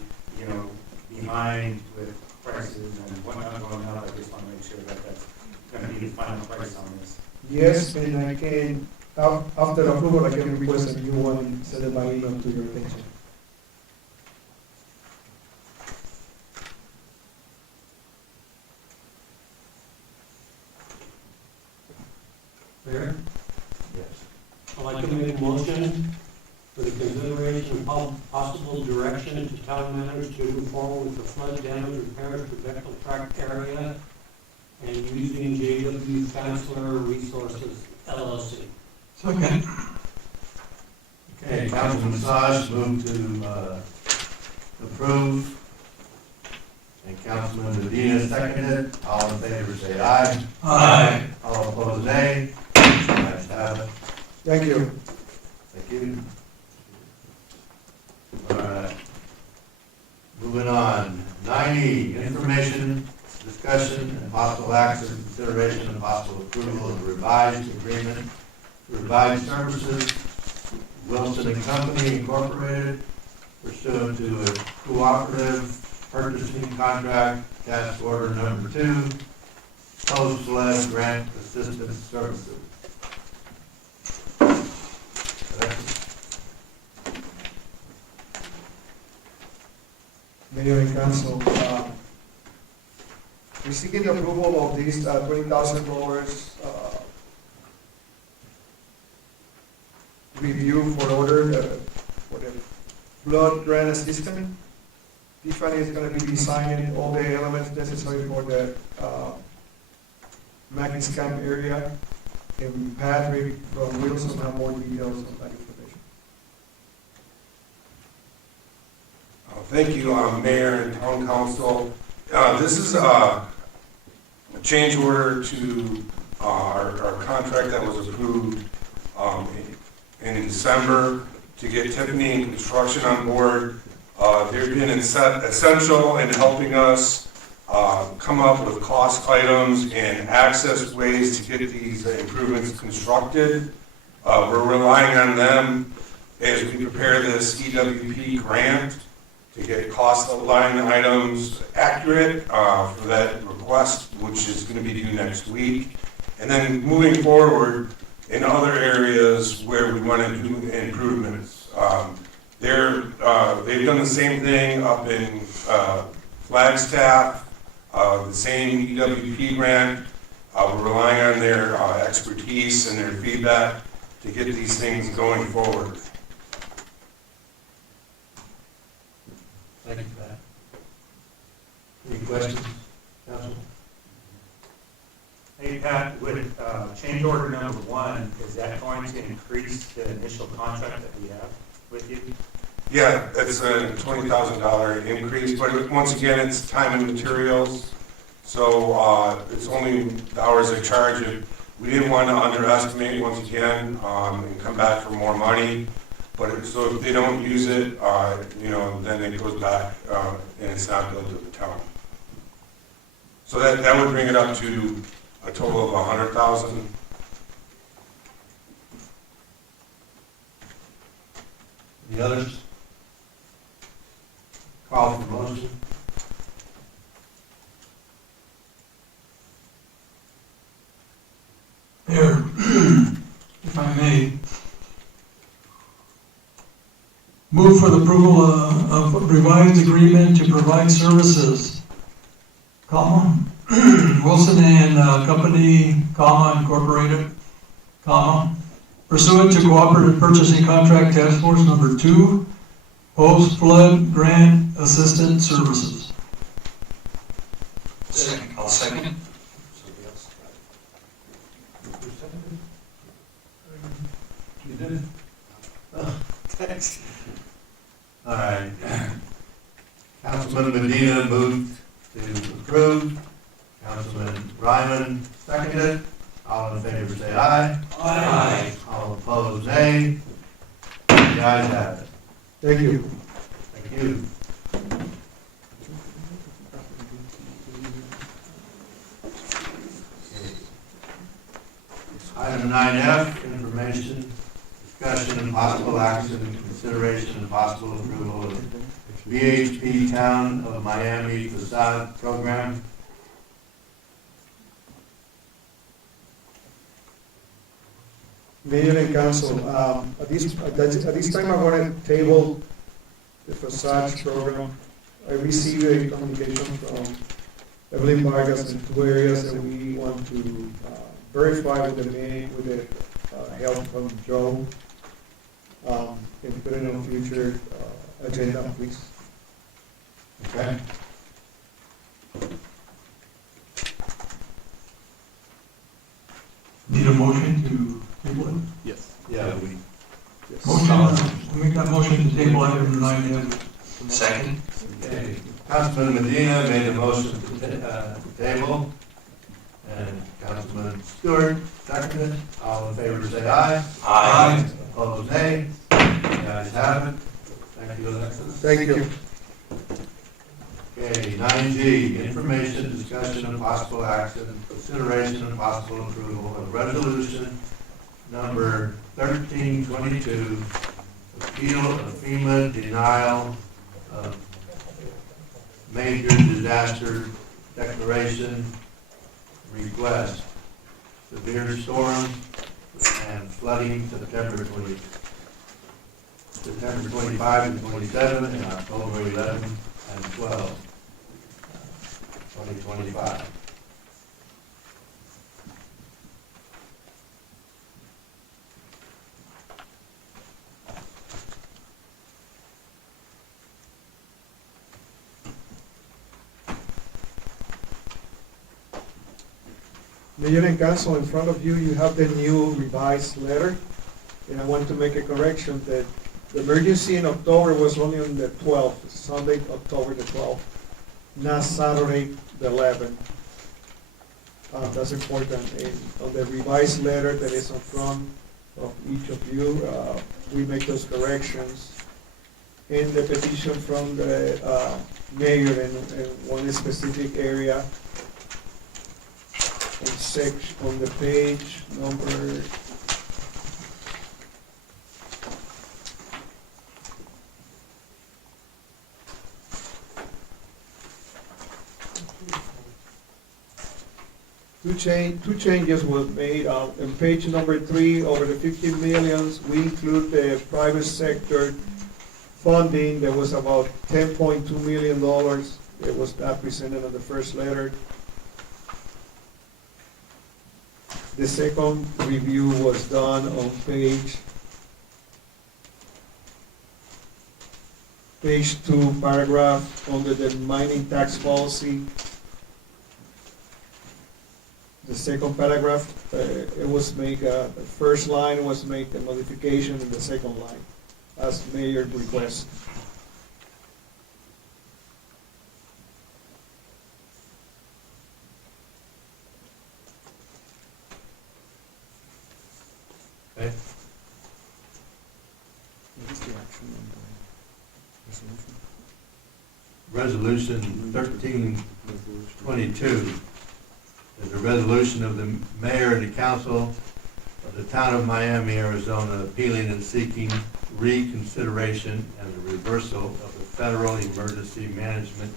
behind with prices and whatnot going on. I just want to make sure that that's going to be the final price on this. Yes, and I can, after approval, I can request a new one and send it by email to your attention. Mayor? Yes. I'd like to make a motion for the consideration of possible direction to town managers to move forward with the flood damage repairs to Bechtel Tract area and using J.W. Chancellor Resources LLC. Second. Okay, Councilman Massage moved to approve. And Councilman Medina seconded. All in favor say aye. Aye. All opposed nay. Ayes have it. Thank you. Thank you. All right. Moving on. 9E, information, discussion, and possible action, consideration, and possible approval of revised agreement to provide services, Wilson and Company Incorporated, pursuant to a cooperative purchasing contract, task order number 2, post-flood grant assistance services. Mayor and Council, we're seeking the approval of these $20,000 review for order for the flood grant assistance. This one is going to be designing all the elements necessary for the Mackins Camp area. And Patrick from Wilson have more details on that information. Thank you, Mayor and Town Council. This is a change order to our contract that was approved in December to get Tiffany Construction on board. They've been essential in helping us come up with cost items and access ways to get these improvements constructed. We're relying on them as we prepare this EWP grant to get cost line items accurate for that request, which is going to be due next week. And then moving forward in other areas where we want to do improvements. They've done the same thing up in Flagstaff, the same EWP grant. We're relying on their expertise and their feedback to get these things going forward. Thank you, Pat. Any questions, Council? Hey, Pat, with change order number 1, is that going to increase the initial contract that we have with you? Yeah, that's a $20,000 increase, but once again, it's time and materials. So, it's only the hours they charge it. We didn't want to underestimate once again, and come back for more money. But so if they don't use it, then it goes back, and it's not billed to the town. So that would bring it up to a total of 100,000. Any others? Call for motion. Mayor, if I may, move for the approval of revised agreement to provide services, comma, Wilson and Company, comma, Incorporated, comma, pursuant to Cooperative Purchasing Contract Task Force Number 2, Post-Flood Grant Assistant Services. I'll second. You did? Oh, thanks. All right. Councilman Medina moved to approve. Councilman Ryman seconded. All in favor say aye. Aye. All opposed, nay. The ayes have it. Thank you. Thank you. Item 9F, information, discussion, and possible action, consideration, and possible approval of BHP Town of Miami facade program. Mayor and council, at this time, I want to table the facade program. I received a communication from Evelyn Vargas in 2 areas that we want to verify with the mayor, with the help from Joe, and put it on future agenda, please. Okay. Need a motion to table it? Yes. Yeah, we, Motion, we make that motion to table item 9F. Second. okay. Councilman Medina made a motion to table, and Councilman Stewart seconded. All in favor say aye. Aye. Opposed, nay. The ayes have it. Thank you, Alexis. Thank you. Okay, 9G, information, discussion, and possible action, consideration, and possible approval of resolution number 1322, appeal of FEMA denial of major disaster declaration request, severe storms and flooding September 25 and 27, and October 11 and 12, 2025. Mayor and council, in front of you, you have the new revised letter, and I want to make a correction that the emergency in October was only on the 12th, Sunday, October the 12th, not Saturday, the 11th. That's important. And on the revised letter that is in front of each of you, we make those corrections. In the petition from the mayor in one specific area, on the page number two changes were made. On page number 3, over the 50 millions, we include the private sector funding. There was about $10.2 million. It was not presented on the first letter. The second review was done on page 2, paragraph under the mining tax policy. The second paragraph, it was make the first line was make a modification in the second line, as mayor request. Okay? What is the action on the resolution? Resolution 1322 is a resolution of the mayor and the council of the town of Miami, Arizona, appealing and seeking reconsideration and the reversal of the Federal Emergency Management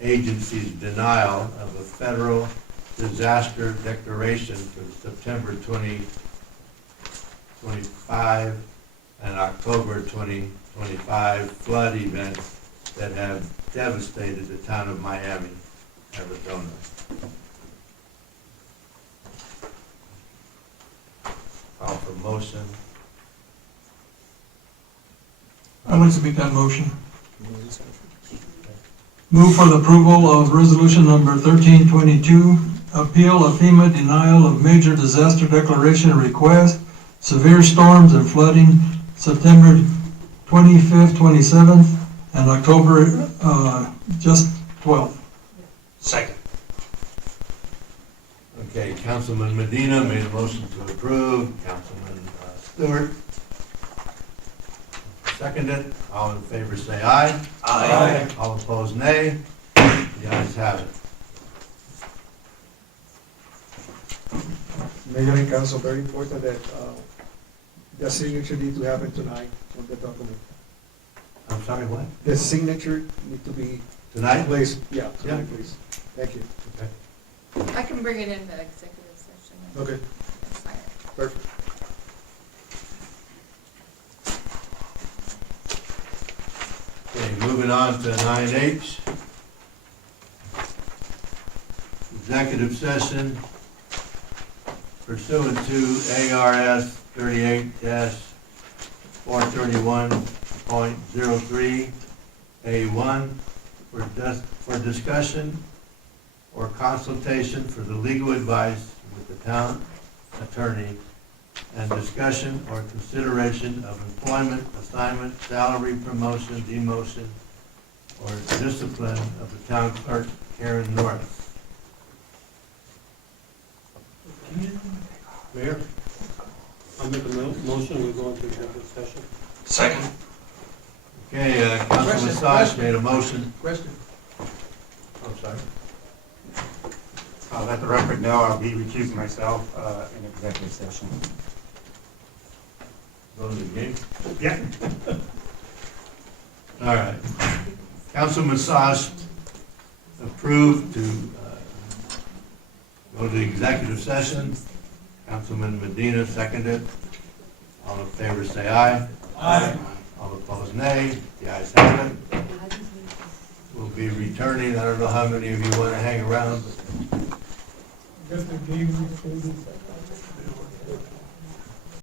Agency's denial of a federal disaster declaration for the September 2025 and October 2025 flood events that have devastated the town of Miami, Arizona. Call for motion. I'd like to make that motion. Move for the approval of resolution number 1322, appeal of FEMA denial of major disaster declaration request, severe storms and flooding, September 25th, 27th, and October just 12th. Second. Okay, Councilman Medina made a motion to approve. Councilman Stewart seconded. All in favor say aye. Aye. All opposed nay. The ayes have it. Mayor and council, very important that the signature need to happen tonight on the document. I'm sorry, what? The signature need to be Tonight? placed, yeah, tonight, Yeah. please. Thank you. Okay. I can bring it into executive session. Okay, Sign it. perfect. Okay, moving on to 9H. Executive session pursuant to ARS 38-431.03A1 for discussion or consultation for the legal advice with the town attorney and discussion or consideration of employment, assignment, salary, promotion, demotion, or discipline of the town clerk, Karen Norris. Mayor, I'll make a motion, we go into executive session. Second. Okay, Councilman Massage made a motion. Question? I'm sorry. I'll let the record know I'll be recusing myself in executive session. Go to the game. Yeah. All right. Councilman Massage approved to go to the executive session. Councilman Medina seconded. All in favor say aye. Aye. All opposed nay. The ayes have it. We'll be returning. I don't know how many of you want to hang around.